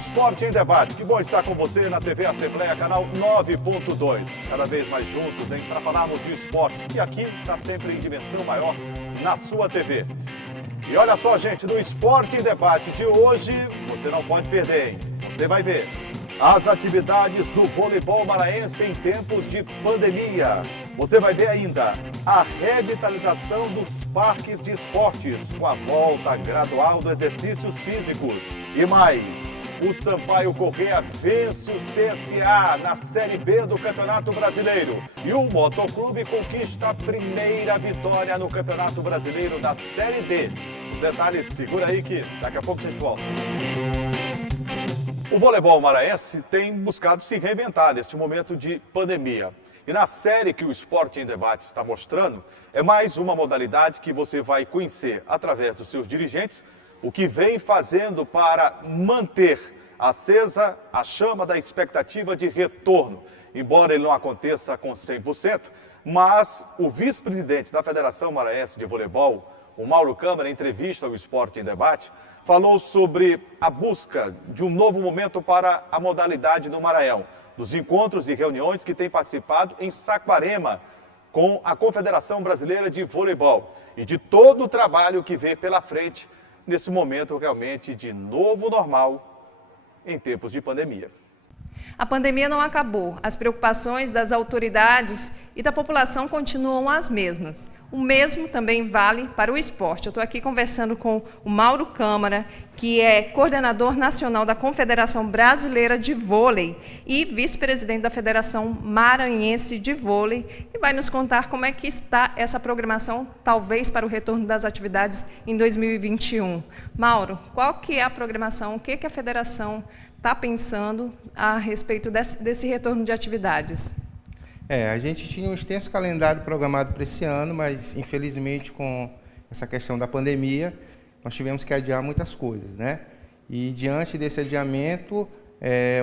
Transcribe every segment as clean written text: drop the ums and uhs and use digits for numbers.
Esporte em Debate. Que bom estar com você na TV Assembleia, canal 9.2. Cada vez mais juntos, hein, para falarmos de esporte, que aqui está sempre em dimensão maior na sua TV. E olha só, gente, no Esporte em Debate de hoje, você não pode perder, hein? Você vai ver as atividades do voleibol maranhense em tempos de pandemia. Você vai ver ainda a revitalização dos parques de esportes com a volta gradual dos exercícios físicos. E mais, o Sampaio Corrêa vence o CSA na Série B do Campeonato Brasileiro. E o Motoclube conquista a primeira vitória no Campeonato Brasileiro da Série B. Os detalhes, segura aí que daqui a pouco a gente volta. O voleibol maranhense tem buscado se reinventar neste momento de pandemia. E na série que o Esporte em Debate está mostrando, é mais uma modalidade que você vai conhecer através dos seus dirigentes, o que vem fazendo para manter acesa a chama da expectativa de retorno. Embora ele não aconteça com 100%, mas o vice-presidente da Federação Maranhense de Voleibol, o Mauro Câmara, em entrevista ao Esporte em Debate, falou sobre a busca de um novo momento para a modalidade no Maranhão, dos encontros e reuniões que tem participado em Saquarema com a Confederação Brasileira de Voleibol e de todo o trabalho que vê pela frente nesse momento realmente de novo normal em tempos de pandemia. A pandemia não acabou. As preocupações das autoridades e da população continuam as mesmas. O mesmo também vale para o esporte. Eu estou aqui conversando com o Mauro Câmara, que é coordenador nacional da Confederação Brasileira de Vôlei e vice-presidente da Federação Maranhense de Vôlei, e vai nos contar como é que está essa programação, talvez para o retorno das atividades em 2021. Mauro, qual que é a programação, o que a federação está pensando a respeito desse retorno de atividades? A gente tinha um extenso calendário programado para esse ano, mas infelizmente com essa questão da pandemia, nós tivemos que adiar muitas coisas, né? E diante desse adiamento,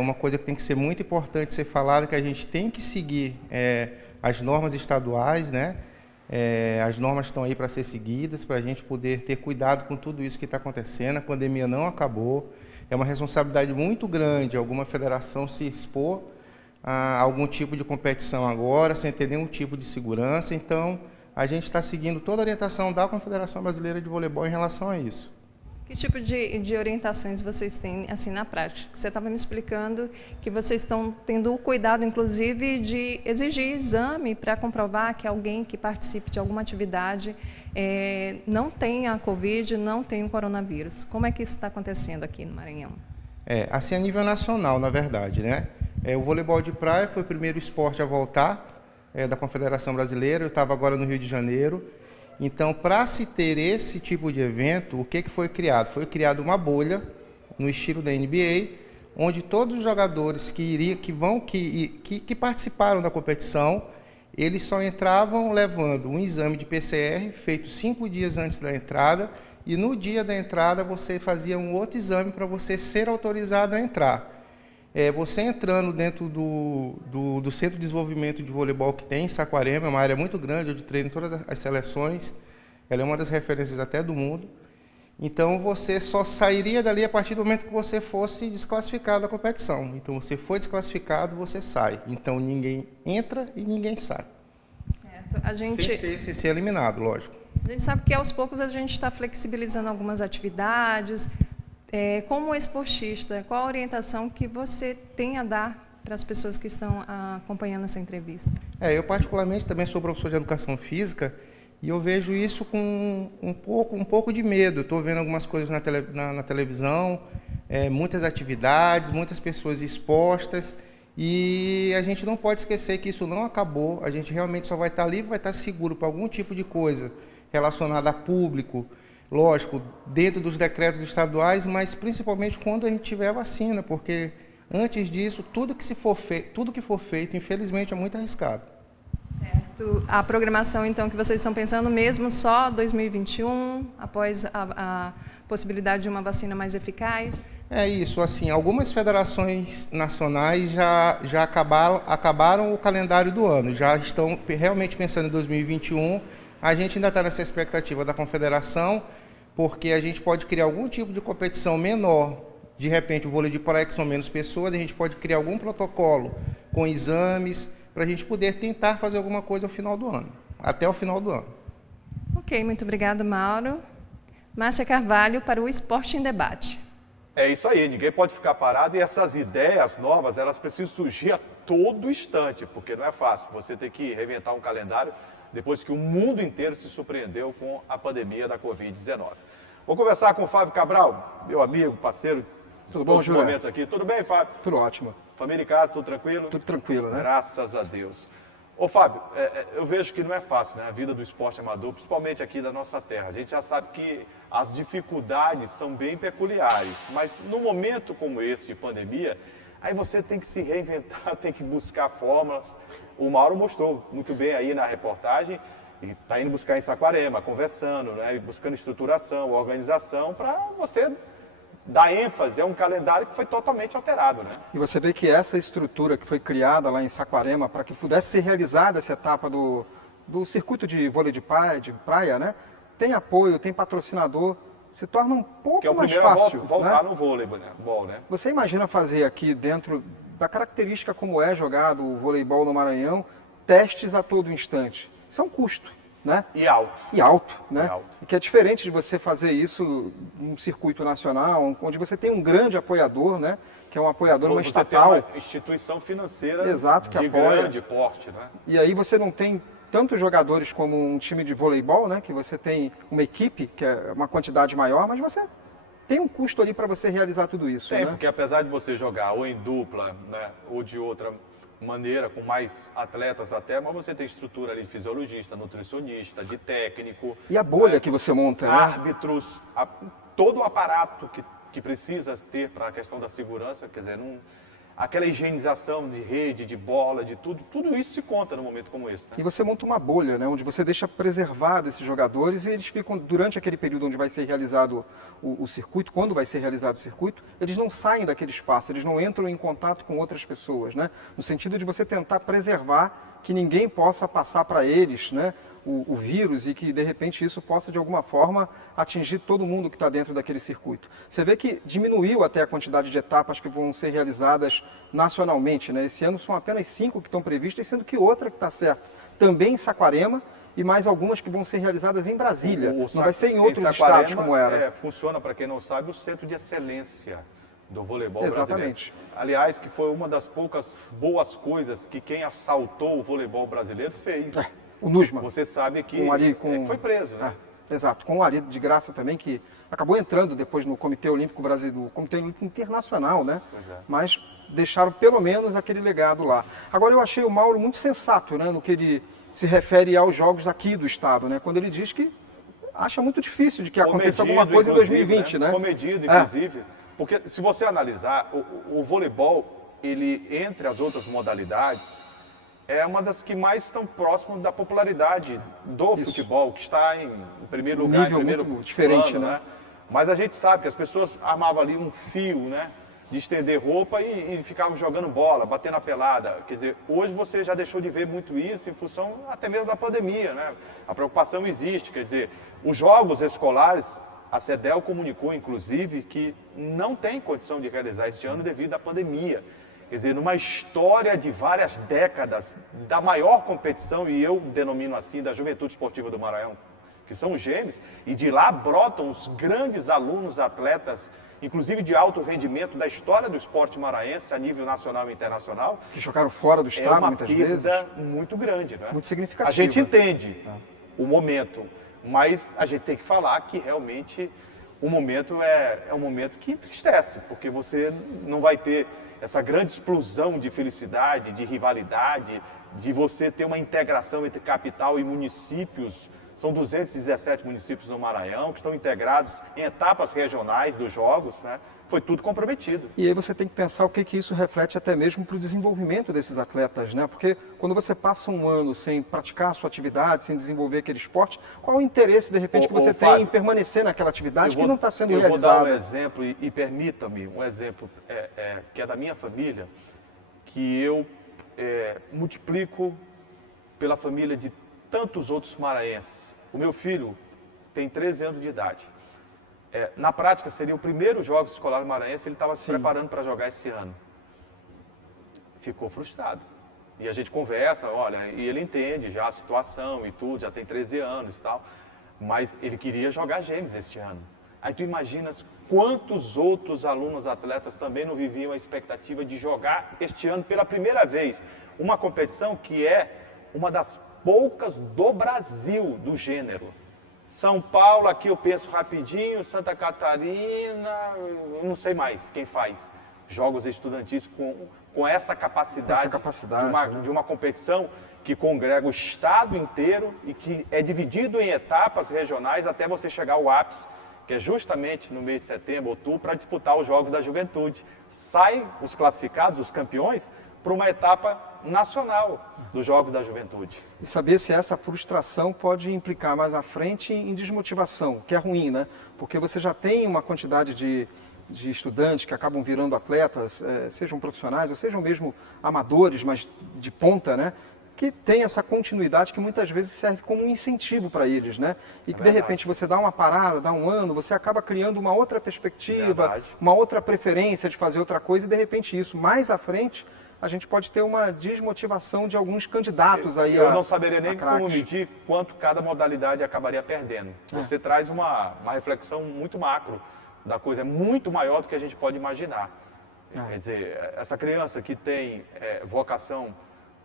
uma coisa que tem que ser muito importante ser falada, que a gente tem que seguir as normas estaduais, né? As normas estão aí para ser seguidas, para a gente poder ter cuidado com tudo isso que está acontecendo. A pandemia não acabou, é uma responsabilidade muito grande alguma federação se expor a algum tipo de competição agora, sem ter nenhum tipo de segurança. Então, a gente está seguindo toda a orientação da Confederação Brasileira de Voleibol em relação a isso. Que tipo de orientações vocês têm assim na prática? Você estava me explicando que vocês estão tendo o cuidado, inclusive, de exigir exame para comprovar que alguém que participe de alguma atividade não tenha a Covid, não tenha o coronavírus. Como é que isso está acontecendo aqui no Maranhão? Assim a nível nacional, na verdade, né? O voleibol de praia foi o primeiro esporte a voltar da Confederação Brasileira. Eu estava agora no Rio de Janeiro. Então, para se ter esse tipo de evento, o que foi criado? Foi criada uma bolha, no estilo da NBA, onde todos os jogadores que participaram da competição, eles só entravam levando um exame de PCR, feito 5 dias antes da entrada, e no dia da entrada você fazia um outro exame para você ser autorizado a entrar. Você entrando dentro do Centro de Desenvolvimento de Voleibol que tem em Saquarema, é uma área muito grande, onde treino todas as seleções, ela é uma das referências até do mundo. Então, você só sairia dali a partir do momento que você fosse desclassificado da competição. Então, você foi desclassificado, você sai. Então, ninguém entra e ninguém sai. Certo. Sem ser eliminado, lógico. A gente sabe que, aos poucos, a gente está flexibilizando algumas atividades. Como esportista, qual a orientação que você tem a dar para as pessoas que estão acompanhando essa entrevista? Eu particularmente também sou professor de educação física e eu vejo isso com um pouco de medo. Estou vendo algumas coisas na televisão, muitas atividades, muitas pessoas expostas, e a gente não pode esquecer que isso não acabou. A gente realmente só vai estar livre, vai estar seguro para algum tipo de coisa relacionada a público, lógico, dentro dos decretos estaduais, mas principalmente quando a gente tiver vacina, porque antes disso, tudo que for feito, infelizmente, é muito arriscado. Certo. A programação, então, que vocês estão pensando mesmo só 2021, após a possibilidade de uma vacina mais eficaz? Isso, assim, algumas federações nacionais já acabaram o calendário do ano, já estão realmente pensando em 2021. A gente ainda está nessa expectativa da confederação, porque a gente pode criar algum tipo de competição menor De repente, o vôlei de praia, que são menos pessoas, a gente pode criar algum protocolo com exames para a gente poder tentar fazer alguma coisa ao final do ano, até o final do ano. Ok, muito obrigada, Mauro. Márcia Carvalho para o Esporte em Debate. É isso aí, ninguém pode ficar parado e essas ideias novas, elas precisam surgir a todo instante, porque não é fácil. Você tem que reinventar um calendário depois que o mundo inteiro se surpreendeu com a pandemia da Covid-19. Vou conversar com o Fábio Cabral, meu amigo, parceiro. Tudo bom, Júlio? Momentos aqui. Tudo bem, Fábio? Tudo ótimo. Família em casa, tudo tranquilo? Tudo tranquilo, né? Graças a Deus. Ô, Fábio, eu vejo que não é fácil, né? A vida do esporte amador, principalmente aqui da nossa terra. A gente já sabe que as dificuldades são bem peculiares, mas num momento como esse de pandemia, aí você tem que se reinventar, tem que buscar fórmulas. O Mauro mostrou muito bem aí na reportagem, e está indo buscar em Saquarema, conversando, né? Buscando estruturação, organização, para você dar ênfase a um calendário que foi totalmente alterado, né? E você vê que essa estrutura que foi criada lá em Saquarema para que pudesse ser realizada essa etapa do circuito de vôlei de praia, né? Tem apoio, tem patrocinador, se torna um pouco mais fácil. Voltar né? no vôlei, né? Você imagina fazer aqui dentro da característica como é jogado o voleibol no Maranhão, testes a todo instante. Isso é um custo, né? E alto. E alto, né? E alto. Que é diferente de você fazer isso num circuito nacional, onde você tem um grande apoiador, né? Que é um apoiador, uma Você estatal. tem uma instituição financeira Exato, que de apoia. grande porte, né? E aí você não tem tantos jogadores como um time de voleibol, né? Que você tem uma equipe, que é uma quantidade maior, mas você tem um custo ali para você realizar tudo isso, Tem, né? porque apesar de você jogar ou em dupla, né? Ou de outra maneira, com mais atletas até, mas você tem estrutura ali de fisiologista, nutricionista, de técnico. E a bolha né? que você monta, né? Árbitros, todo o aparato que precisa ter para a questão da segurança, quer dizer, aquela higienização de rede, de bola, de tudo isso se conta num momento como esse. Né? E você monta uma bolha, né, onde você deixa preservado esses jogadores e eles ficam, durante aquele período onde vai ser realizado o circuito, quando vai ser realizado o circuito, eles não saem daquele espaço, eles não entram em contato com outras pessoas, né, no sentido de você tentar preservar que ninguém possa passar para eles, né, o vírus e que, de repente, isso possa, de alguma forma, atingir todo mundo que está dentro daquele circuito. Você vê que diminuiu até a quantidade de etapas que vão ser realizadas nacionalmente, né? Esse ano são apenas 5 que estão previstas, sendo que outra que está certa também em Saquarema e mais algumas que vão ser realizadas em Brasília. Não vai ser em outros estados como era. Funciona, para quem não sabe, o Centro de Excelência do voleibol Exatamente. brasileiro. Aliás, que foi uma das poucas boas coisas que quem assaltou o voleibol brasileiro fez. O Nusma. Você sabe que foi preso, né? Exato, com o Ari de Graça também, que acabou entrando depois no Comitê Olímpico Brasileiro, no Comitê Olímpico Internacional, né? Mas deixaram pelo menos aquele legado lá. Agora eu achei o Mauro muito sensato, né, no que ele se refere aos jogos aqui do estado, né? Quando ele diz que acha muito difícil de que aconteça alguma coisa em 2020, né? Comedido, inclusive. Porque se você analisar, o voleibol, ele, entre as outras modalidades, é uma das que mais estão próximas da popularidade do futebol, que está em primeiro lugar, nível em primeiro muito diferente, plano, né? Mas a gente sabe que as pessoas armavam ali um fio, né? De estender roupa e ficavam jogando bola, batendo a pelada. Quer dizer, hoje você já deixou de ver muito isso em função até mesmo da pandemia, né? A preocupação existe, quer dizer, os jogos escolares, a CEDEL comunicou, inclusive, que não tem condição de realizar este ano devido à pandemia. Quer dizer, numa história de várias décadas da maior competição, e eu denomino assim, da Juventude Esportiva do Maranhão, que são os Gêmeos, e de lá brotam os grandes alunos, atletas, inclusive de alto rendimento da história do esporte maranhense a nível nacional e internacional. Que jogaram fora do estado muitas vezes. É uma perda muito grande, né? Muito significativa. A gente entende o momento, mas a gente tem que falar que realmente o momento é um momento que entristece, porque você não vai ter essa grande explosão de felicidade, de rivalidade, de você ter uma integração entre capital e municípios. São 217 municípios no Maranhão que estão integrados em etapas regionais dos jogos, né? Foi tudo comprometido. E aí você tem que pensar o que isso reflete até mesmo para o desenvolvimento desses atletas, né? Porque quando você passa um ano sem praticar a sua atividade, sem desenvolver aquele esporte, qual o interesse, de repente, que você tem Fábio, em permanecer naquela atividade que não está sendo realizada? Eu realizada? vou dar um exemplo, e permita-me, um exemplo que é da minha família, que eu multiplico pela família de tantos outros maranhenses. O meu filho tem 13 anos de idade. Na prática, seria o primeiro Jogos Escolares Maranhense, ele estava se preparando para jogar esse ano. Ficou frustrado. E a gente conversa, olha, e ele entende já a situação e tudo, já tem 13 anos e tal, mas ele queria jogar Gêmeos este ano. Aí tu imaginas quantos outros alunos atletas também não viviam a expectativa de jogar este ano pela primeira vez uma competição que é uma das poucas do Brasil do gênero. São Paulo, aqui eu penso rapidinho, Santa Catarina, não sei mais quem faz jogos estudantis com essa capacidade, de uma competição que congrega o estado inteiro e que é dividido em etapas regionais até você chegar ao ápice, que é justamente no mês de setembro, outubro, para disputar os Jogos da Juventude. Saem os classificados, os campeões, para uma etapa nacional dos Jogos da Juventude. E saber se essa frustração pode implicar mais à frente em desmotivação, que é ruim, né? Porque você já tem uma quantidade de estudantes que acabam virando atletas, sejam profissionais ou sejam mesmo amadores, mas de ponta, né? Que tem essa continuidade que muitas vezes serve como um incentivo para eles, né? E que de repente você dá uma parada, dá um ano, você acaba criando uma outra perspectiva, uma outra preferência de fazer outra coisa e de repente isso, mais à frente, a gente pode ter uma desmotivação de alguns candidatos aí. Eu não saberia nem como medir quanto cada modalidade acabaria perdendo. Você traz uma reflexão muito macro da coisa, é muito maior do que a gente pode imaginar. Quer dizer, essa criança que tem vocação,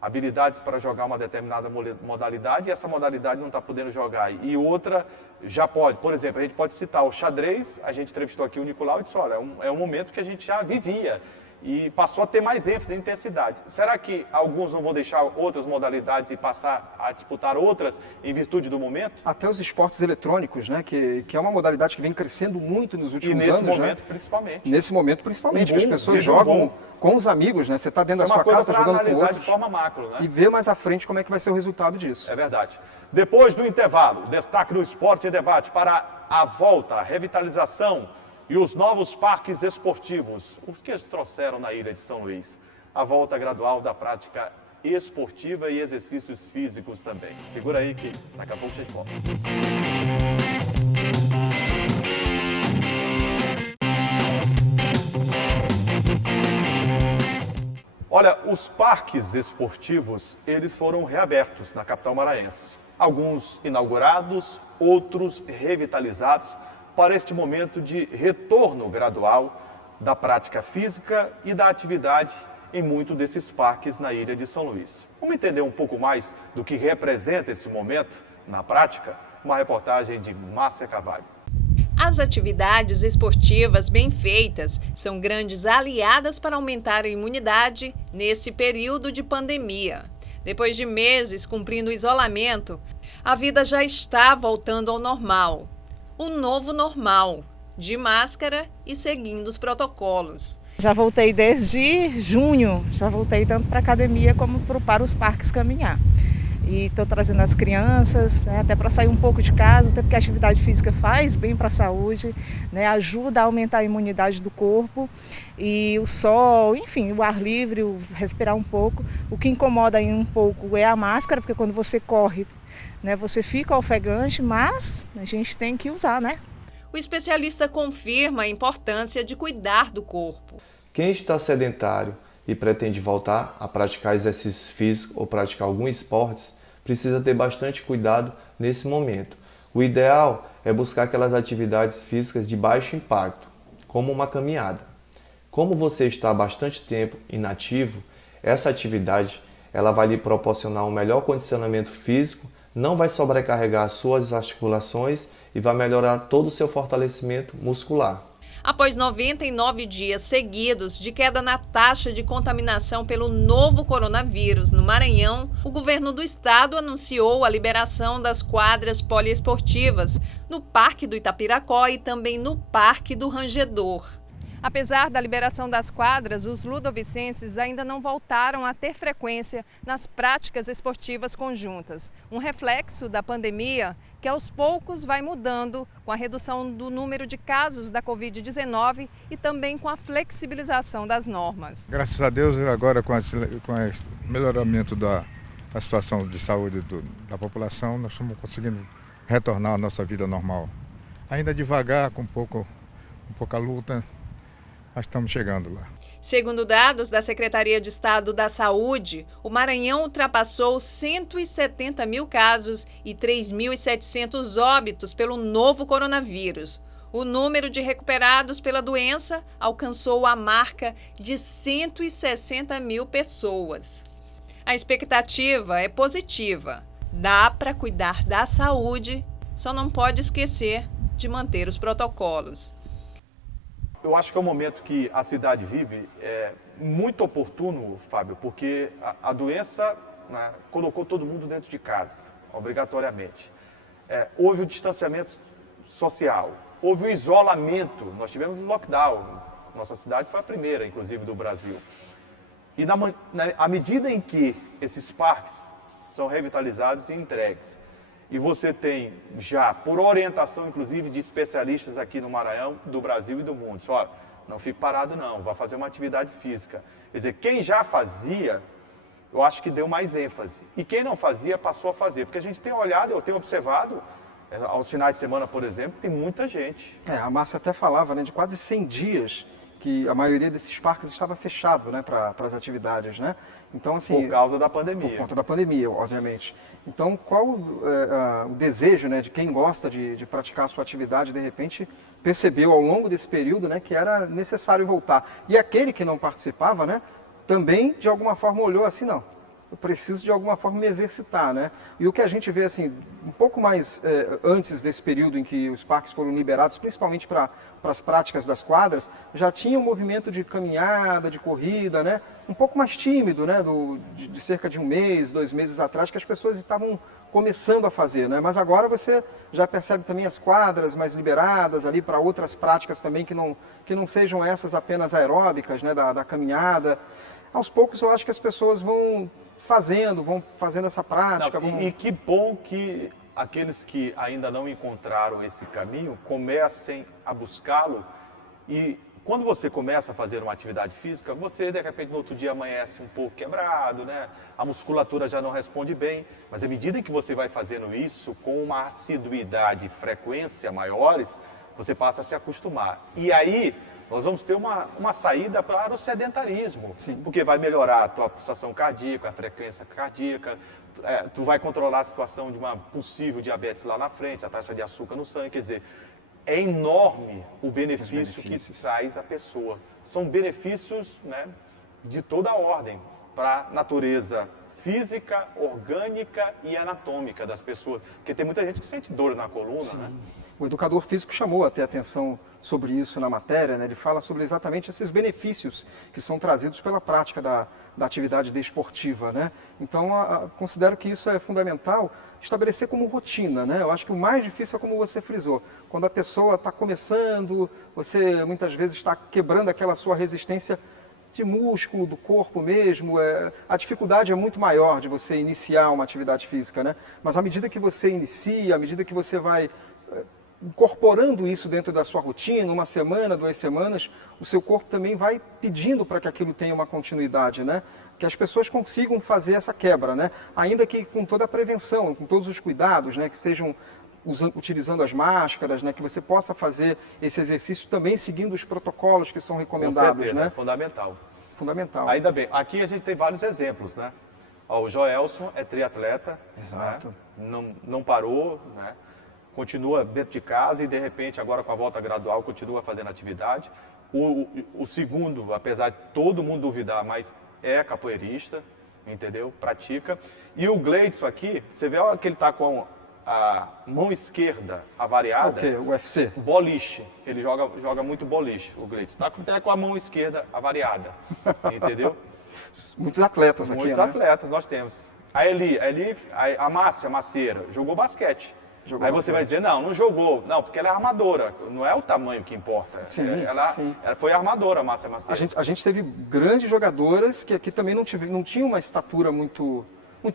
habilidades para jogar uma determinada modalidade, e essa modalidade não está podendo jogar. E outra já pode. Por exemplo, a gente pode citar o xadrez, a gente entrevistou aqui o Nicolau e disse, olha, é um momento que a gente já vivia e passou a ter mais ênfase e intensidade. Será que alguns não vão deixar outras modalidades e passar a disputar outras em virtude do momento? Até os esportes eletrônicos, né? Que é uma modalidade que vem crescendo muito nos últimos anos. E nesse momento, principalmente. Nesse momento, principalmente, que as pessoas jogam com os amigos, né? Você está dentro da sua casa jogando com outros. De forma macro, né? E ver mais à frente como é que vai ser o resultado disso. É verdade. Depois do intervalo, destaque do Esporte em Debate para a volta, a revitalização e os novos parques esportivos, os que eles trouxeram na ilha de São Luís. A volta gradual da prática esportiva e exercícios físicos também. Segura aí que daqui a pouco a gente volta. Olha, os parques esportivos, eles foram reabertos na capital maranhense. Alguns inaugurados, outros revitalizados, para este momento de retorno gradual da prática física e da atividade em muitos desses parques na ilha de São Luís. Vamos entender um pouco mais do que representa esse momento na prática? Uma reportagem de Márcia Carvalho. As atividades esportivas bem feitas são grandes aliadas para aumentar a imunidade nesse período de pandemia. Depois de meses cumprindo o isolamento, a vida já está voltando ao normal. O novo normal, de máscara e seguindo os protocolos. Já voltei desde junho, já voltei tanto para a academia como para os parques caminhar. E estou trazendo as crianças, né, até para sair um pouco de casa, até porque a atividade física faz bem para a saúde, né, ajuda a aumentar a imunidade do corpo. E o sol, enfim, o ar livre, o respirar um pouco. O que incomoda aí um pouco é a máscara, porque quando você corre, né, você fica ofegante, mas a gente tem que usar, né? O especialista confirma a importância de cuidar do corpo. Quem está sedentário e pretende voltar a praticar exercícios físicos ou praticar algum esporte, precisa ter bastante cuidado nesse momento. O ideal é buscar aquelas atividades físicas de baixo impacto, como uma caminhada. Como você está há bastante tempo inativo, essa atividade ela vai lhe proporcionar um melhor condicionamento físico, não vai sobrecarregar as suas articulações e vai melhorar todo o seu fortalecimento muscular. Após 99 dias seguidos de queda na taxa de contaminação pelo novo coronavírus no Maranhão, o governo do estado anunciou a liberação das quadras poliesportivas no Parque do Itapiracó e também no Parque do Rangedor. Apesar da liberação das quadras, os ludovicenses ainda não voltaram a ter frequência nas práticas esportivas conjuntas. Um reflexo da pandemia que aos poucos vai mudando com a redução do número de casos da Covid-19 e também com a flexibilização das normas. Graças a Deus, agora com o melhoramento da situação de saúde da população, nós estamos conseguindo retornar à nossa vida normal. Ainda devagar, com pouca luta, mas estamos chegando lá. Segundo dados da Secretaria de Estado da Saúde, o Maranhão ultrapassou 170 mil casos e 3.700 óbitos pelo novo coronavírus. O número de recuperados pela doença alcançou a marca de 160 mil pessoas. A expectativa é positiva. Dá para cuidar da saúde, só não pode esquecer de manter os protocolos. Eu acho que é um momento que a cidade vive muito oportuno, Fábio, porque a doença, né, colocou todo mundo dentro de casa, obrigatoriamente. Houve o distanciamento social, houve o isolamento, nós tivemos o lockdown, nossa cidade foi a primeira, inclusive, do Brasil. E à medida em que esses parques são revitalizados e entregues, e você tem já, por orientação inclusive de especialistas aqui no Maranhão, do Brasil e do mundo, só não fique parado não, vá fazer uma atividade física. Quer dizer, quem já fazia, eu acho que deu mais ênfase. E quem não fazia, passou a fazer. Porque a gente tem olhado, eu tenho observado, aos finais de semana, por exemplo, tem muita gente. A Márcia até falava, né, de quase 100 dias que a maioria desses parques estava fechado, né, para as atividades, né? Então, assim, por causa da pandemia. Por conta da pandemia, obviamente. Então, qual o desejo, né, de quem gosta de praticar a sua atividade, de repente, percebeu ao longo desse período, né, que era necessário voltar. E aquele que não participava, né, também, de alguma forma, olhou assim, não, eu preciso de alguma forma me exercitar, né? E o que a gente vê, assim, um pouco mais antes desse período em que os parques foram liberados, principalmente para as práticas das quadras, já tinha um movimento de caminhada, de corrida, né? Um pouco mais tímido, né? De cerca de 1 mês, 2 meses atrás, que as pessoas estavam começando a fazer, né? Mas agora você já percebe também as quadras mais liberadas ali para outras práticas também que não sejam essas apenas aeróbicas, né? Da caminhada. Aos poucos eu acho que as pessoas vão fazendo essa prática. E que bom que aqueles que ainda não encontraram esse caminho comecem a buscá-lo. E quando você começa a fazer uma atividade física, você de repente no outro dia amanhece um pouco quebrado, né? A musculatura já não responde bem, mas à medida que você vai fazendo isso com uma assiduidade e frequência maiores, você passa a se acostumar. E aí nós vamos ter uma saída para o sedentarismo. Sim. Porque vai melhorar a tua pulsação cardíaca, a frequência cardíaca, tu vai controlar a situação de uma possível diabetes lá na frente, a taxa de açúcar no sangue, quer dizer, é enorme o benefício que traz a pessoa. São benefícios, né, de toda a ordem para a natureza física, orgânica e anatômica das pessoas. Porque tem muita gente que sente dor na coluna, Sim. né? O educador físico chamou até atenção sobre isso na matéria, né? Ele fala sobre exatamente esses benefícios que são trazidos pela prática da atividade desportiva, né? Então, considero que isso é fundamental, estabelecer como rotina, né? Eu acho que o mais difícil é como você frisou, quando a pessoa está começando, você muitas vezes está quebrando aquela sua resistência de músculo, do corpo mesmo, a dificuldade é muito maior de você iniciar uma atividade física, né? Mas à medida que você inicia, à medida que você vai incorporando isso dentro da sua rotina, 1 semana, 2 semanas, o seu corpo também vai pedindo para que aquilo tenha uma continuidade, né? Que as pessoas consigam fazer essa quebra, né? Ainda que com toda a prevenção, com todos os cuidados, né? Que sejam utilizando as máscaras, né? Que você possa fazer esse exercício também seguindo os protocolos que são recomendados, Com certeza, né? é fundamental. Fundamental. Ainda bem. Aqui a gente tem vários exemplos, né? O Joelson é triatleta. Exato. Né? Não parou, né? Continua dentro de casa e, de repente, agora com a volta gradual, continua fazendo atividade. O segundo, apesar de todo mundo duvidar, mas é capoeirista, entendeu? Pratica. E o Gleidson aqui, você vê que ele está com a mão esquerda avariada. O quê? O UFC? Boliche. Ele joga muito boliche, o Gleidson. Está até com a mão esquerda avariada, entendeu? Muitos atletas aqui, Muitos né? atletas nós temos. A Márcia Maceira jogou basquete. Aí você vai dizer, não jogou. Não, porque ela é armadora. Não é o tamanho que importa. Sim, ela foi armadora, a Márcia Maceira. A gente teve grandes jogadoras que aqui também não tinham uma estatura muito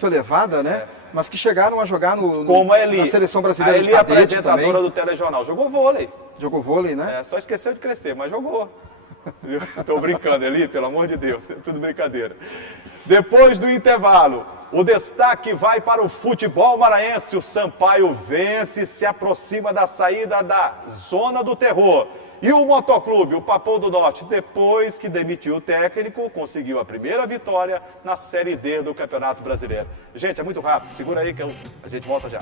elevada, né? Mas que chegaram a jogar Como a Eli, na seleção brasileira de cadete cadete apresentadora também. do telejornal. Jogou vôlei. Jogou vôlei, né? Só esqueceu de crescer, mas jogou. Estou brincando, Eli, pelo amor de Deus. Tudo brincadeira. Depois do intervalo, O destaque vai para o futebol maranhense. O Sampaio vence e se aproxima da saída da zona do terror. E o Motoclube, o Papão do Norte, depois que demitiu o técnico, conseguiu a primeira vitória na Série D do Campeonato Brasileiro. Gente, é muito rápido. Segura aí que a gente volta já.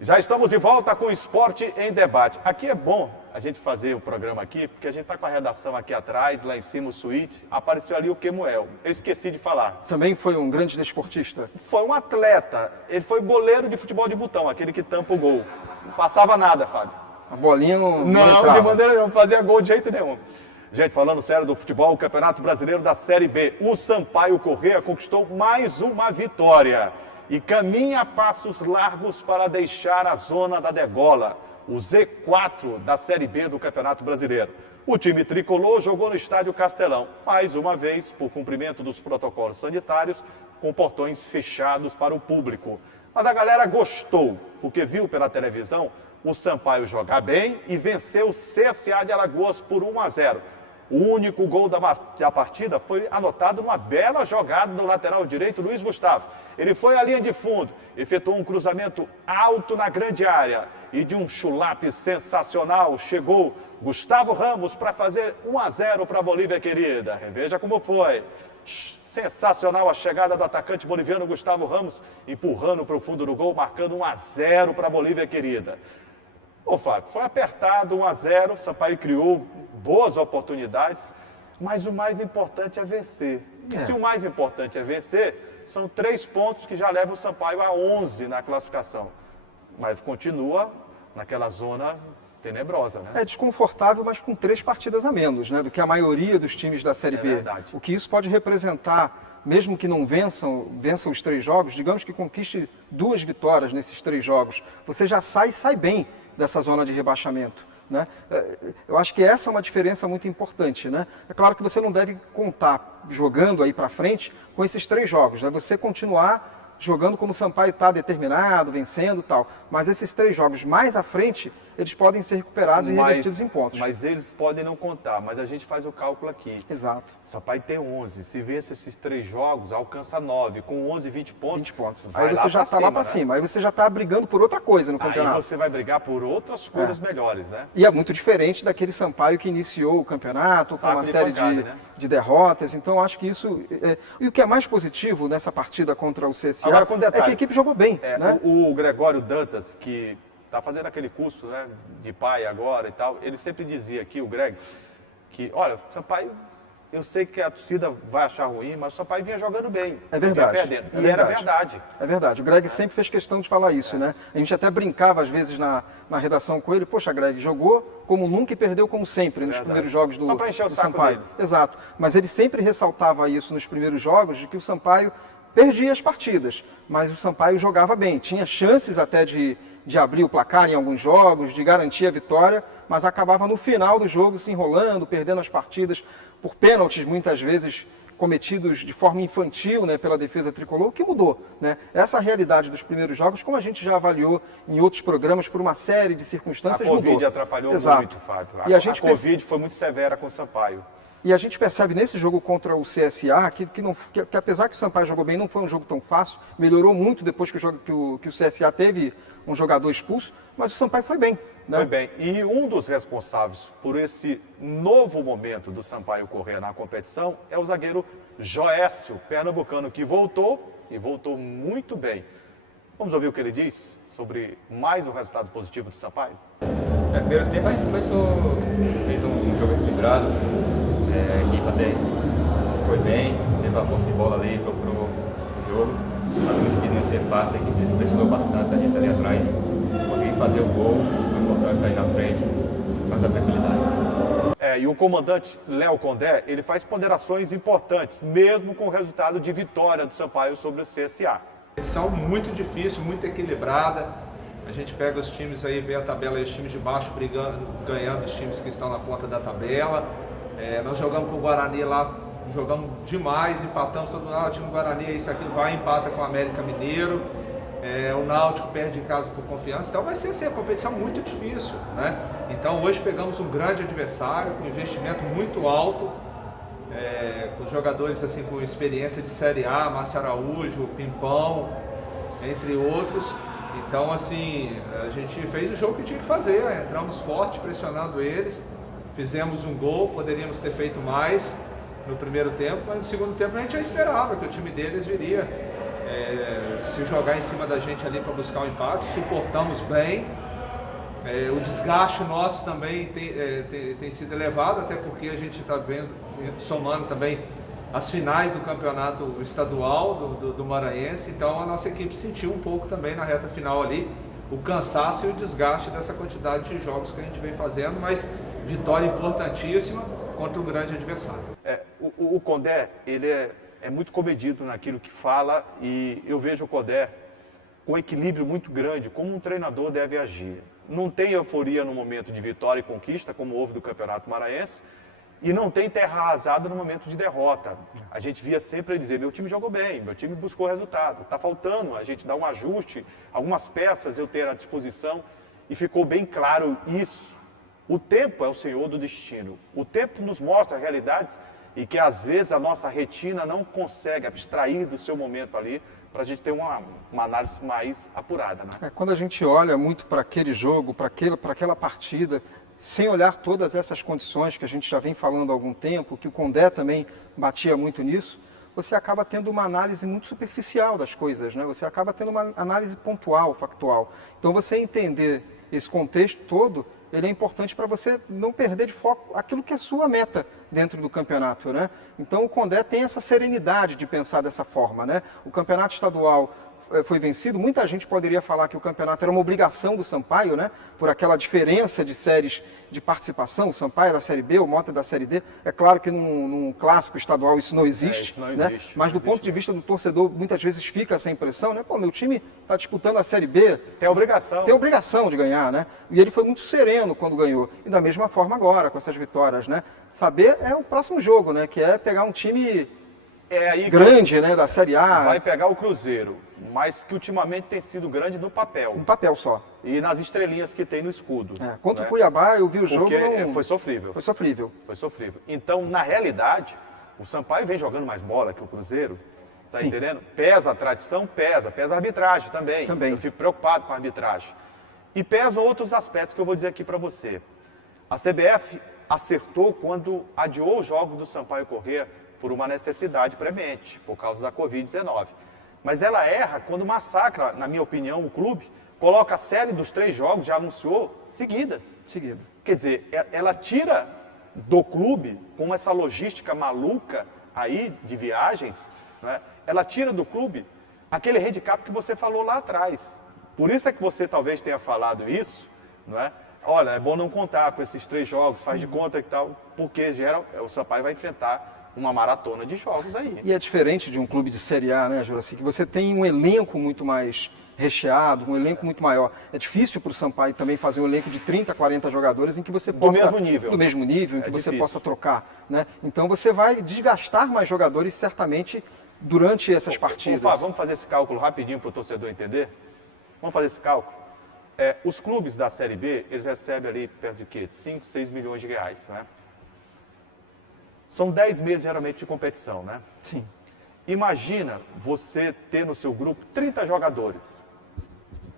Já estamos de volta com o Esporte em Debate. Aqui é bom a gente fazer o programa aqui, porque a gente está com a redação aqui atrás, lá em cima o suíte. Apareceu ali o Kemuel. Eu esqueci de falar. Também foi um grande desportista. Foi um atleta. Ele foi goleiro de futebol de botão, aquele que tampa o gol. Não passava nada, Fábio. A bolinha não Não, entrava. de maneira não fazia gol de jeito nenhum. Gente, falando sério do futebol, o Campeonato Brasileiro da Série B. O Sampaio Corrêa conquistou mais uma vitória e caminha a passos largos para deixar a zona da degola, o Z4 da Série B do Campeonato Brasileiro. O time tricolor jogou no Estádio Castelão, mais uma vez por cumprimento dos protocolos sanitários, com portões fechados para o público. Mas a galera gostou, porque viu pela televisão o Sampaio jogar bem e venceu o CSA de Alagoas por 1-0. O único gol da partida foi anotado numa bela jogada do lateral direito, Luiz Gustavo. Ele foi à linha de fundo, efetuou um cruzamento alto na grande área e de um chulape sensacional chegou Gustavo Ramos para fazer 1-0 para a Bolívia querida. Veja como foi. Sensacional a chegada do atacante boliviano Gustavo Ramos, empurrando para o fundo do gol, marcando 1-0 para a Bolívia querida. Ô Flávio, foi apertado 1-0, o Sampaio criou boas oportunidades, mas o mais importante é vencer. E se o mais importante é vencer, são 3 pontos que já levam o Sampaio a 11 na classificação. Mas continua naquela zona tenebrosa, né? É desconfortável, mas com 3 partidas a menos, né, do que a maioria dos times da Série B. Verdade. O que isso pode representar, mesmo que não vençam os 3 jogos, digamos que conquiste 2 vitórias nesses 3 jogos, você já sai bem dessa zona de rebaixamento, né? Eu acho que essa é uma diferença muito importante, né? É claro que você não deve contar jogando aí para frente com esses 3 jogos, né? Você continuar jogando como o Sampaio está, determinado, vencendo e tal. Mas esses 3 jogos mais à frente, eles podem ser recuperados e revertidos em pontos. Mas eles podem não contar, mas a gente faz o cálculo aqui. Exato. O Sampaio tem 11, se vence esses 3 jogos, alcança 9, com 11, 20 pontos. 20 pontos. Vai Aí você já está lá para né? cima, aí você já está brigando por outra coisa no campeonato. Aí você vai brigar por outras coisas melhores, né? E é muito diferente daquele Sampaio que iniciou o campeonato com uma série de derrotas. Então, acho que isso... E o que é mais positivo nessa partida contra o CSA Agora, com detalhe, é que a equipe jogou bem. Né? O Gregório Dantas, que está fazendo aquele curso, né, de pai agora e tal, ele sempre dizia aqui, o Greg, que, olha, o Sampaio, eu sei que a torcida vai achar ruim, mas o Sampaio vinha jogando bem. É verdade. Vinha perdendo. Era verdade. É verdade. O Greg sempre fez questão de falar isso, né? A gente até brincava, às vezes, na redação com ele. Poxa, Greg, jogou como nunca e perdeu como sempre nos primeiros jogos do, Só para encher o do saco Sampaio. dele. Exato. Mas ele sempre ressaltava isso nos primeiros jogos, de que o Sampaio perdia as partidas, mas o Sampaio jogava bem. Tinha chances até de abrir o placar em alguns jogos, de garantir a vitória, mas acabava no final do jogo se enrolando, perdendo as partidas por pênaltis, muitas vezes cometidos de forma infantil, né, pela defesa tricolor, o que mudou, né? Essa realidade dos primeiros jogos, como a gente já avaliou em outros programas, por uma série de circunstâncias, A Covid mudou. atrapalhou Exato. muito, Fábio. E a gente Covid foi muito severa com o Sampaio. E a gente percebe nesse jogo contra o CSA que apesar que o Sampaio jogou bem, não foi um jogo tão fácil, melhorou muito depois que o CSA teve um jogador expulso, mas o Sampaio foi bem. Né? Foi bem. E um dos responsáveis por esse novo momento do Sampaio Corrêa na competição é o zagueiro Joécio, pernambucano, que voltou e voltou muito bem. Vamos ouvir o que ele diz sobre mais um resultado positivo do Sampaio? Primeiro tempo a gente fez um jogo equilibrado. A equipe até foi bem, teve a posse de bola ali, procurou o jogo. Sabemos que não ia ser fácil, a equipe pressionou bastante, a gente ali atrás conseguiu fazer o gol, foi importante sair na frente, com essa tranquilidade. E o comandante Léo Condé, ele faz ponderações importantes, mesmo com o resultado de vitória do Sampaio sobre o CSA. Competição muito difícil, muito equilibrada. A gente pega os times aí, vê a tabela, os times de baixo brigando, ganhando os times que estão na ponta da tabela. Nós jogamos com o Guarani lá, jogamos demais, empatamos todo mundo. O time do Guarani, isso aqui vai, empata com o América Mineiro. O Náutico perde em casa por Confiança. Então vai ser assim, a competição muito difícil, né? Então hoje pegamos um grande adversário, com investimento muito alto, com jogadores assim, com experiência de Série A, Márcio Araújo, Pimpão, entre outros. Então assim, a gente fez o jogo que tinha que fazer, entramos forte, pressionando eles, fizemos um gol, poderíamos ter feito mais no primeiro tempo, mas no segundo tempo a gente já esperava que o time deles viria se jogar em cima da gente ali para buscar o empate, suportamos bem. O desgaste nosso também tem sido elevado, até porque a gente está somando também as finais do campeonato estadual do Maranhense, então a nossa equipe sentiu um pouco também na reta final ali o cansaço e o desgaste dessa quantidade de jogos que a gente vem fazendo, mas vitória importantíssima contra um grande adversário. O Condé, ele é muito comedido naquilo que fala, e eu vejo o Condé com um equilíbrio muito grande, como um treinador deve agir. Não tem euforia no momento de vitória e conquista, como houve do Campeonato Maranhense, e não tem terra arrasada no momento de derrota. A gente via sempre ele dizer, meu time jogou bem, meu time buscou resultado, está faltando a gente dar um ajuste, algumas peças eu ter à disposição, e ficou bem claro isso. O tempo é o senhor do destino, o tempo nos mostra realidades e que às vezes a nossa retina não consegue abstrair do seu momento ali, para a gente ter uma análise mais apurada. Né? Quando a gente olha muito para aquele jogo, para aquela partida, sem olhar todas essas condições que a gente já vem falando há algum tempo, que o Condé também batia muito nisso, você acaba tendo uma análise muito superficial das coisas, né? Você acaba tendo uma análise pontual, factual. Então você entender esse contexto todo, ele é importante para você não perder de foco aquilo que é sua meta dentro do campeonato, né? Então o Condé tem essa serenidade de pensar dessa forma, né? O campeonato estadual foi vencido, muita gente poderia falar que o campeonato era uma obrigação do Sampaio, né? Por aquela diferença de séries de participação, o Sampaio é da Série B, o Mota é da Série D. É claro que num clássico estadual isso não existe, isso não existe, né? Mas do ponto de vista do torcedor, muitas vezes fica essa impressão, né? Pô, meu time está disputando a Série B. Tem obrigação. Tem obrigação de ganhar, né? E ele foi muito sereno quando ganhou. E da mesma forma agora, com essas vitórias, né? Saber é o próximo jogo, né? Que é pegar um time grande, né? Da Série A. Vai pegar o Cruzeiro, mas que ultimamente tem sido grande no papel. No papel só. E nas estrelinhas que tem no escudo. Contra o Cuiabá, eu vi o jogo... Foi sofrível. Foi sofrível. Foi sofrível. Então, na realidade, o Sampaio vem jogando mais bola que o Cruzeiro. Tá Sim. entendendo? Pesa a tradição, pesa a arbitragem também. Eu fico preocupado com a arbitragem. E pesam outros aspectos que eu vou dizer aqui para você. A CBF acertou quando adiou os jogos do Sampaio Corrêa por uma necessidade premente, por causa da Covid-19. Mas ela erra quando massacra, na minha opinião, o clube, coloca a série dos 3 jogos, já anunciou, seguidas. Quer dizer, ela tira do clube, com essa logística maluca aí de viagens, né? Ela tira do clube aquele handicap que você falou lá atrás. Por isso é que você talvez tenha falado isso, não é? Olha, é bom não contar com esses 3 jogos, faz de conta e tal, porque o Sampaio vai enfrentar uma maratona de jogos aí. E é diferente de um clube de Série A, né, Juraci? Que você tem um elenco muito mais recheado, um elenco muito maior. É difícil para o Sampaio também fazer um elenco de 30, 40 jogadores em que você possa... Do mesmo nível. em que você possa trocar, né? Então você vai desgastar mais jogadores, certamente, durante essas partidas. Vamos fazer esse cálculo rapidinho para o torcedor entender? Vamos fazer esse cálculo? Os clubes da Série B, eles recebem ali perto de quê? 5, 6 milhões de reais, né? São 10 meses, geralmente, de competição, né? Sim. Imagina você ter no seu grupo 30 jogadores.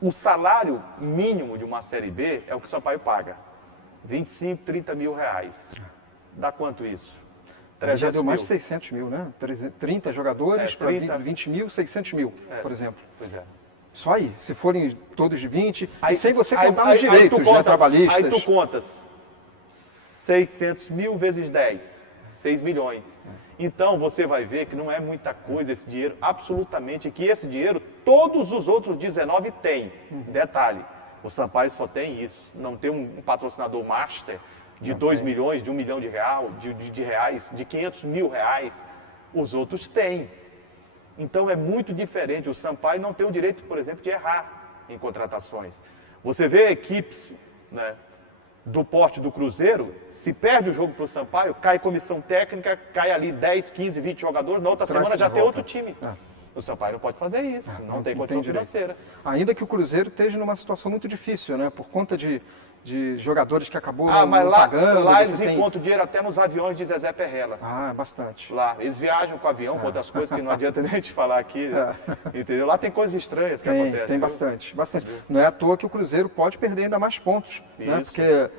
O salário mínimo de uma Série B é o que o Sampaio paga. 25, 30 mil reais. Dá quanto isso? Já deu mais de 600 mil, né? 30 jogadores para 20 mil, 600 mil, por exemplo. Pois é. Só aí, se forem todos de 20, e sem você contar os direitos, né, trabalhistas. Aí tu contas 600 mil vezes 10, 6 milhões. Então você vai ver que não é muita coisa esse dinheiro, absolutamente, que esse dinheiro todos os outros 19 têm. Detalhe, o Sampaio só tem isso, não tem um patrocinador master de 2 milhões, de 1 milhão de reais, de 500 mil reais, os outros têm. Então é muito diferente, o Sampaio não tem o direito, por exemplo, de errar em contratações. Você vê equipes, né, do porte do Cruzeiro, se perde o jogo para o Sampaio, cai comissão técnica, cai ali 10, 15, 20 jogadores, na outra semana já tem outro time. O Sampaio não pode fazer isso, não tem condição financeira. Ainda que o Cruzeiro esteja numa situação muito difícil, né? Por conta de jogadores que acabou Mas não lá, pagando. lá eles encontram dinheiro até nos aviões de Zezé Perrella. Bastante. Lá, eles viajam com avião, com outras coisas que não adianta nem te falar aqui, né? Entendeu? Lá tem coisas estranhas que acontecem. Tem bastante. Não é à toa que o Cruzeiro pode perder ainda mais pontos, né? Porque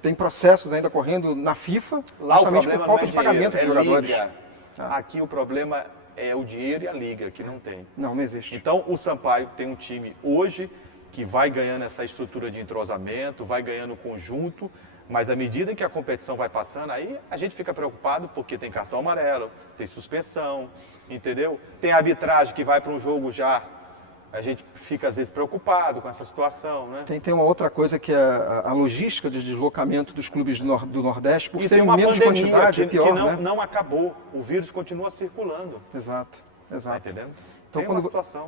tem processos ainda correndo na FIFA, lá justamente por falta de pagamento de jogadores. Liga. Aqui o problema é o dinheiro e a liga, que não tem. Não existe. Então o Sampaio tem um time hoje que vai ganhando essa estrutura de entrosamento, vai ganhando conjunto, mas à medida que a competição vai passando, aí a gente fica preocupado porque tem cartão amarelo, tem suspensão, entendeu? Tem arbitragem que vai para um jogo já, a gente fica às vezes preocupado com essa situação, né? Tem uma outra coisa que é a logística de deslocamento dos clubes do Nordeste, por serem menos quantidade, é pior, que né? não acabou, o vírus continua circulando. Exato. Tá entendendo? Então,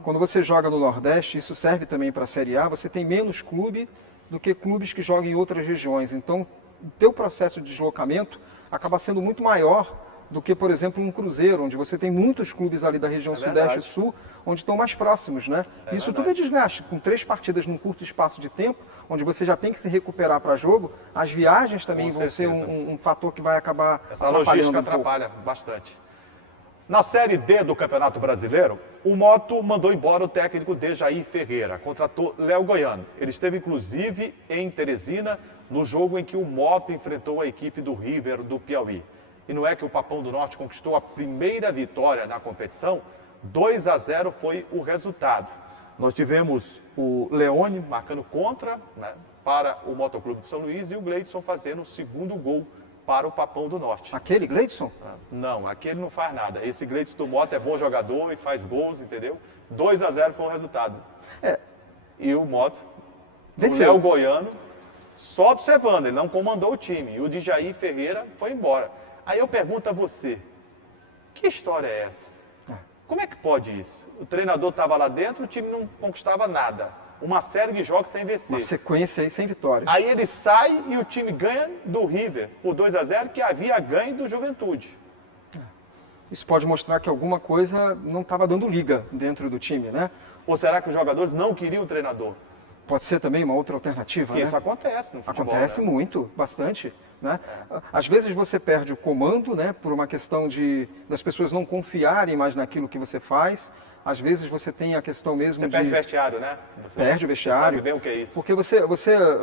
quando você joga no Nordeste, isso serve também para a Série A, você tem menos clube do que clubes que jogam em outras regiões. Então, o teu processo de deslocamento acaba sendo muito maior do que, por exemplo, um Cruzeiro, onde você tem muitos clubes ali da região Sudeste e Sul, onde estão mais próximos, né? Isso tudo é desgaste. Com 3 partidas num curto espaço de tempo, onde você já tem que se recuperar para jogo, as viagens também vão ser um fator que vai acabar essa logística atrapalha bastante. Na Série D do Campeonato Brasileiro, o Moto mandou embora o técnico Dejair Ferreira, contratou Léo Goiano. Ele esteve, inclusive, em Teresina, no jogo em que o Moto enfrentou a equipe do River do Piauí. E não é que o Papão do Norte conquistou a primeira vitória na competição? 2-0 foi o resultado. Nós tivemos o Leone marcando contra, né, para o Motoclube de São Luís e o Gleidson fazendo o segundo gol para o Papão do Norte. Aquele Gleidson? Não, aquele não faz nada. Esse Gleidson do Moto é bom jogador e faz gols, entendeu? 2-0 foi o resultado. E o Moto, o Léo Goiano, só observando, ele não comandou o time. E o Dejair Ferreira foi embora. Aí eu pergunto a você, que história é essa? Como é que pode isso? O treinador estava lá dentro, o time não conquistava nada. Uma série de jogos sem vencer. Uma sequência aí sem vitórias. Aí ele sai e o time ganha do River por 2-0, que havia ganho do Juventude. Isso pode mostrar que alguma coisa não estava dando liga dentro do time, né? Ou será que os jogadores não queriam o treinador? Pode ser também uma outra alternativa, Porque né? isso acontece no futebol. Acontece muito, bastante. Né? Às vezes você perde o comando, né, por uma questão das pessoas não confiarem mais naquilo que você faz. Às vezes você tem a questão mesmo Você perde o vestiário, né? Perde o vestiário. Você sabe bem o que é isso. Porque você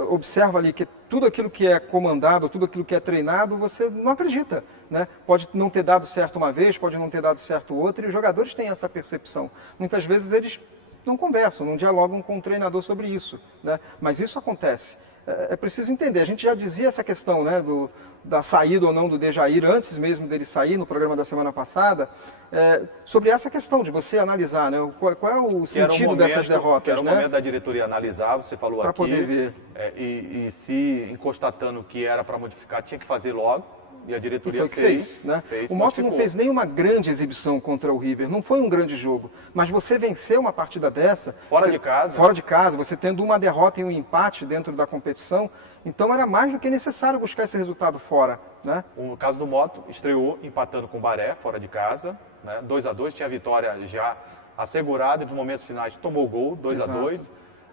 observa ali que tudo aquilo que é comandado, tudo aquilo que é treinado, você não acredita, né? Pode não ter dado certo uma vez, pode não ter dado certo outra, e os jogadores têm essa percepção. Muitas vezes eles não conversam, não dialogam com o treinador sobre isso, né? Mas isso acontece. É preciso entender, a gente já dizia essa questão, né, da saída ou não do Dejair, antes mesmo dele sair, no programa da semana passada, sobre essa questão de você analisar, né, qual é o sentido dessas derrotas. Que era o momento da diretoria analisar, você falou pra aqui, poder ver. E se constatando que era para modificar, tinha que fazer logo. E a diretoria fez, né? O Moto não fez nenhuma grande exibição contra o River, não foi um grande jogo. Mas você venceu uma partida dessa... Fora de casa, você tendo uma derrota e um empate dentro da competição, então era mais do que necessário buscar esse resultado fora, né? O caso do Moto estreou empatando com o Baré, fora de casa, né? 2-2, tinha a vitória já assegurada, e nos momentos finais tomou o gol, 2-2,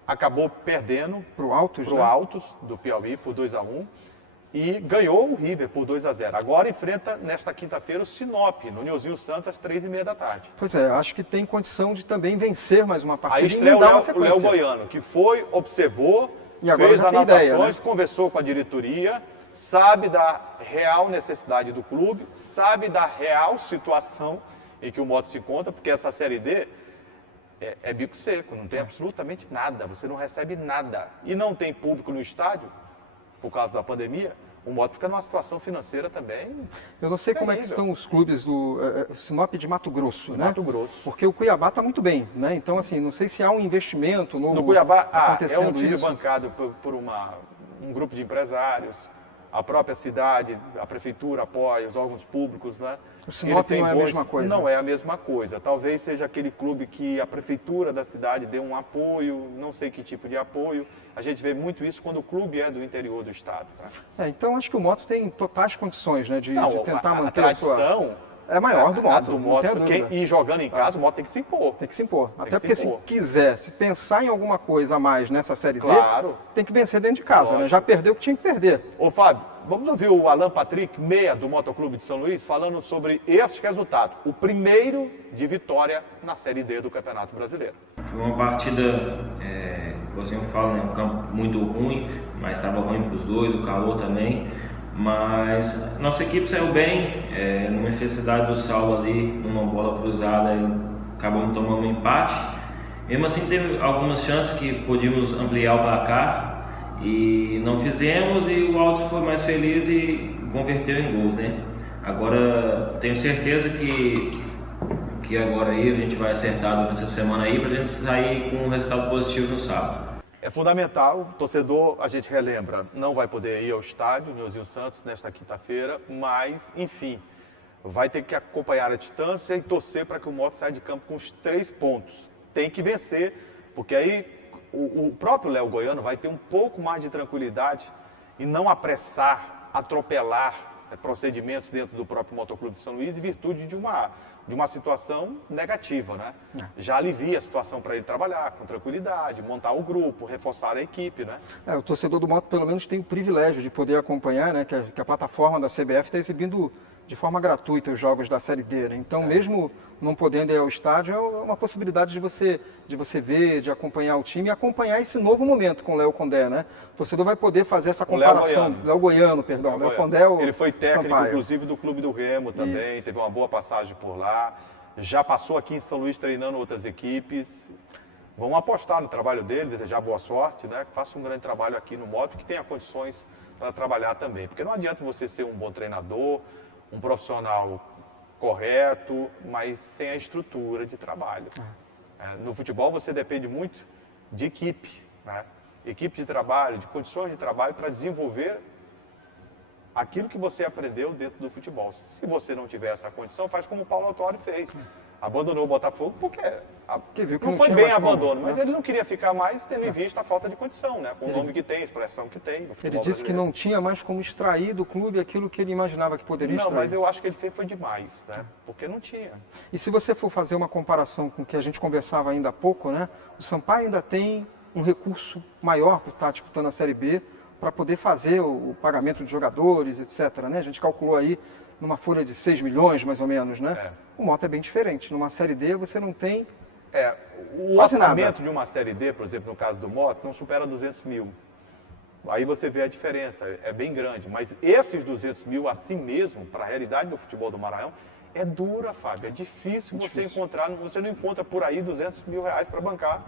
acabou perdendo para o Altos, Altos do Piauí por 2-1. E ganhou o River por 2-0. Agora enfrenta, nesta quinta-feira, o Sinop, no Nilzinho Santos, às 3h30 da tarde. Pois é, acho que tem condição de também vencer mais uma partida. Aí estreia o Léo Goiano, que foi, observou, e agora fez já tem anotações, ideia, né? Conversou com a diretoria, sabe da real necessidade do clube, sabe da real situação em que o Moto se encontra, porque essa Série D é bico seco, não tem absolutamente nada, você não recebe nada. E não tem público no estádio, por causa da pandemia, o Moto fica numa situação financeira também. Eu não sei como é que estão os clubes do Sinop de Mato Grosso, né? Mato Grosso. Porque o Cuiabá está muito bem, né? Então, assim, não sei se há um investimento novo. No Cuiabá, acontecendo é um time isso. bancado por um grupo de empresários, a própria cidade, a prefeitura apoia, os órgãos públicos, né? O Sinop não é a mesma coisa. Não é a mesma coisa. Talvez seja aquele clube que a prefeitura da cidade dê um apoio, não sei que tipo de apoio. A gente vê muito isso quando o clube é do interior do estado. Tá? Então acho que o Moto tem totais condições, né, de tentar manter a tradição, É maior do Moto, do não Moto. tenha dúvida. E jogando em casa, o Moto tem que se impor. Tem que se impor. Tem Até que porque se impor. se quiser, se pensar em alguma coisa a mais nessa Série D, Claro. tem que vencer dentro de casa, né? Lógico. Já perdeu o que tinha que perder. Ô Fábio, vamos ouvir o Alan Patrick, meia do Motoclube de São Luís, falando sobre esse resultado. O primeiro de vitória na Série D do Campeonato Brasileiro. Foi uma partida, como eu falo, né, um campo muito ruim, mas estava ruim para os dois, o calor também. Mas nossa equipe saiu bem, numa infelicidade do Saulo ali, numa bola cruzada, acabamos tomando um empate. Mesmo assim, teve algumas chances que podíamos ampliar o placar e não fizemos, e o Altos foi mais feliz e converteu em gols, né? Agora, tenho certeza que agora aí a gente vai acertar durante essa semana aí para a gente sair com um resultado positivo no sábado. É fundamental, o torcedor, a gente relembra, não vai poder ir ao estádio, Nilzinho Santos, nesta quinta-feira, mas, enfim, vai ter que acompanhar a distância e torcer para que o Moto saia de campo com os 3 pontos. Tem que vencer, porque aí o próprio Léo Goiano vai ter um pouco mais de tranquilidade e não apressar, atropelar procedimentos dentro do próprio Motoclube de São Luís em virtude de uma situação negativa, né? Já alivia a situação para ele trabalhar com tranquilidade, montar o grupo, reforçar a equipe, né? O torcedor do Moto pelo menos tem o privilégio de poder acompanhar, né, que a plataforma da CBF está exibindo de forma gratuita os jogos da Série D, né? Então, mesmo não podendo ir ao estádio, é uma possibilidade de você ver, de acompanhar o time e acompanhar esse novo momento com o Léo Condé, né? O torcedor vai poder fazer essa comparação. Léo Goiano, perdão. Léo Condé, ele foi técnico, Sampaio. Inclusive, do Clube do Remo também, teve uma boa passagem por lá. Já passou aqui em São Luís treinando outras equipes. Vamos apostar no trabalho dele, desejar boa sorte, né? Que faça um grande trabalho aqui no Moto, que tenha condições para trabalhar também. Porque não adianta você ser um bom treinador, um profissional correto, mas sem a estrutura de trabalho. No futebol você depende muito de equipe, né? Equipe de trabalho, de condições de trabalho para desenvolver aquilo que você aprendeu dentro do futebol. Se você não tiver essa condição, faz como o Paulo Autori fez. Abandonou o Botafogo porque viu que não não foi tinha bem mais como, abandono, mas né? ele não queria ficar mais tendo em vista a falta de condição, né? Com o nome que tem, a expressão que tem no futebol Ele disse que brasileiro. não tinha mais como extrair do clube aquilo que ele imaginava que poderia Não, extrair. mas eu acho que ele fez foi demais, né? Porque não tinha. E se você for fazer uma comparação com o que a gente conversava ainda há pouco, né? O Sampaio ainda tem um recurso maior por estar disputando a Série B para poder fazer o pagamento de jogadores, etc. Né? A gente calculou aí numa folha de 6 milhões, mais ou menos, né? O Moto é bem diferente. Numa Série D você não tem o quase orçamento nada. de uma Série D, por exemplo, no caso do Moto, não supera 200 mil. Aí você vê a diferença, é bem grande. Mas esses 200 mil, assim mesmo, para a realidade do futebol do Maranhão, é dura, Fábio. É difícil você encontrar, você não encontra por aí 200 mil reais para bancar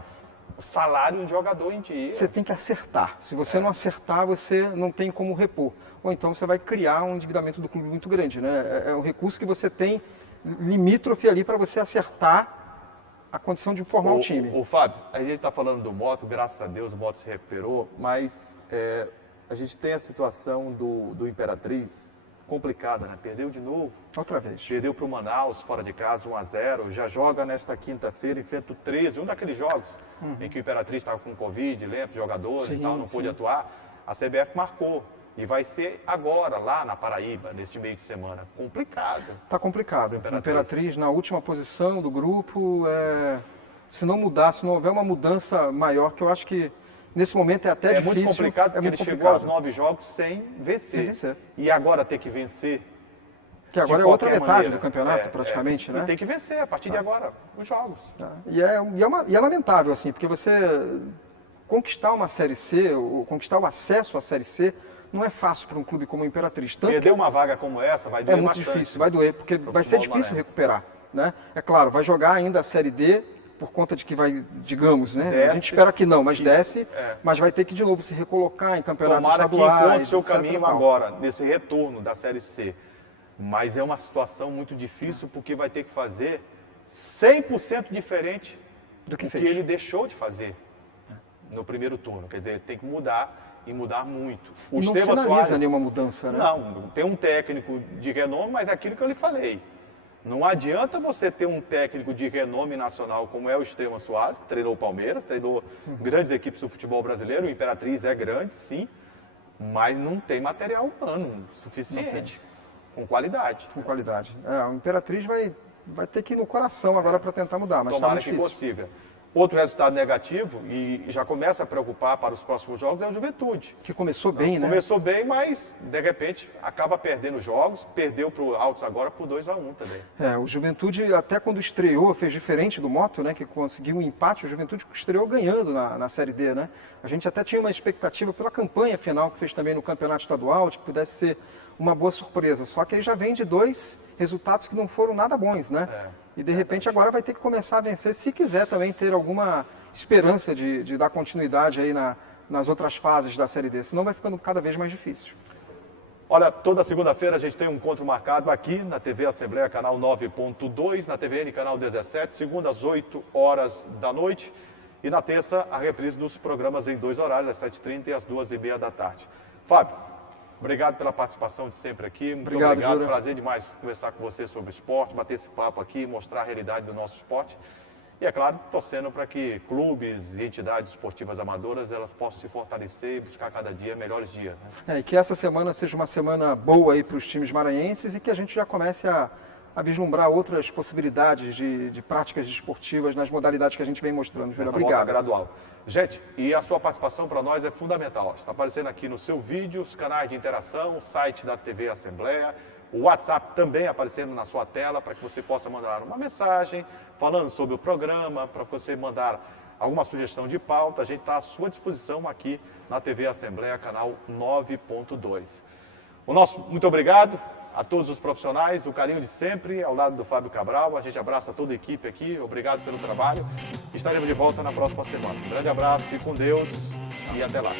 o salário de jogador em dia. Você tem que acertar. Se você não acertar, você não tem como repor. Ou então você vai criar um endividamento do clube muito grande, né? É um recurso que você tem limítrofe ali para você acertar a condição de formar um time. O Fábio, a gente está falando do Moto, graças a Deus o Moto se recuperou, mas a gente tem a situação do Imperatriz complicada, né? Perdeu de novo. Outra vez. Perdeu para o Manaus, fora de casa, 1-0. Já joga nesta quinta-feira, enfrenta o 13, um daqueles jogos em que o Imperatriz estava com Covid, lembra, jogadores e tal, não pôde atuar. A CBF marcou. E vai ser agora, lá na Paraíba, neste meio de semana. Complicado. Está complicado. Imperatriz na última posição do grupo. Se não mudar, se não houver uma mudança maior, que eu acho que nesse momento é até difícil. É muito complicado, porque ele chegou aos 9 jogos sem vencer. Sem vencer. E agora ter que vencer. Que agora é outra metade do campeonato, praticamente, né? Tem que vencer a partir de agora, os jogos. E é lamentável, assim, porque você conquistar uma Série C, ou conquistar o acesso à Série C, não é fácil para um clube como o Imperatriz. Perder uma vaga como essa vai doer muito bastante. difícil, vai doer, porque vai ser difícil recuperar, né? É claro, vai jogar ainda a Série D, por conta de que vai, digamos, né? Desce, a gente espera que não, mas desce, mas vai ter que de novo se recolocar em campeonatos estaduais. Tomara que encontre seu caminho agora, nesse retorno da Série C. Mas é uma situação muito difícil, porque vai ter que fazer 100% diferente do que ele deixou de fazer no primeiro turno. Quer dizer, tem que mudar e mudar muito. O não Esteban sinaliza Soares, nenhuma mudança, né? Não, tem um técnico de renome, mas é aquilo que eu lhe falei. Não adianta você ter um técnico de renome nacional como é o Esteban Soares, que treinou o Palmeiras, treinou grandes equipes do futebol brasileiro, o Imperatriz é grande, sim, mas não tem material humano suficiente. Com qualidade. Com qualidade. O Imperatriz vai ter que ir no coração agora para tentar mudar, mas está Tomara muito que difícil. consiga. Outro resultado negativo, e já começa a preocupar para os próximos jogos, é o Juventude. Que começou bem, né? Começou bem, mas de repente acaba perdendo jogos, perdeu para o Altos agora por 2-1 também. O Juventude, até quando estreou, fez diferente do Moto, né? Que conseguiu um empate. O Juventude estreou ganhando na Série D, né? A gente até tinha uma expectativa pela campanha final que fez também no Campeonato Estadual, de que pudesse ser uma boa surpresa. Só que aí já vem de 2 resultados que não foram nada bons, né? E de repente agora vai ter que começar a vencer, se quiser também ter alguma esperança de dar continuidade aí nas outras fases da Série D, senão vai ficando cada vez mais difícil. Olha, toda segunda-feira a gente tem um encontro marcado aqui na TV Assembleia, canal 9.2, na TVN, canal 17, segunda às 8 horas da noite, e na terça a reprise dos programas em 2 horários, às 7h30 e às 2h30 da tarde. Fábio, obrigado pela participação de sempre aqui. Muito obrigado. Jura. Prazer demais conversar com você sobre esporte, bater esse papo aqui, mostrar a realidade do nosso esporte. E, é claro, torcendo para que clubes e entidades esportivas amadoras elas possam se fortalecer e buscar cada dia melhores dias. Né? E que essa semana seja uma semana boa aí para os times maranhenses e que a gente já comece a vislumbrar outras possibilidades de práticas esportivas nas modalidades que a gente vem mostrando. Júlio, obrigado. Gradual. Gente, e a sua participação para nós é fundamental. Está aparecendo aqui no seu vídeo, os canais de interação, o site da TV Assembleia, o WhatsApp também aparecendo na sua tela para que você possa mandar uma mensagem falando sobre o programa, para você mandar alguma sugestão de pauta. A gente está à sua disposição aqui na TV Assembleia, canal 9.2. O nosso muito obrigado a todos os profissionais, o carinho de sempre, ao lado do Fábio Cabral. A gente abraça toda a equipe aqui, obrigado pelo trabalho. Estaremos de volta na próxima semana. Um grande abraço, fique com Deus e até lá.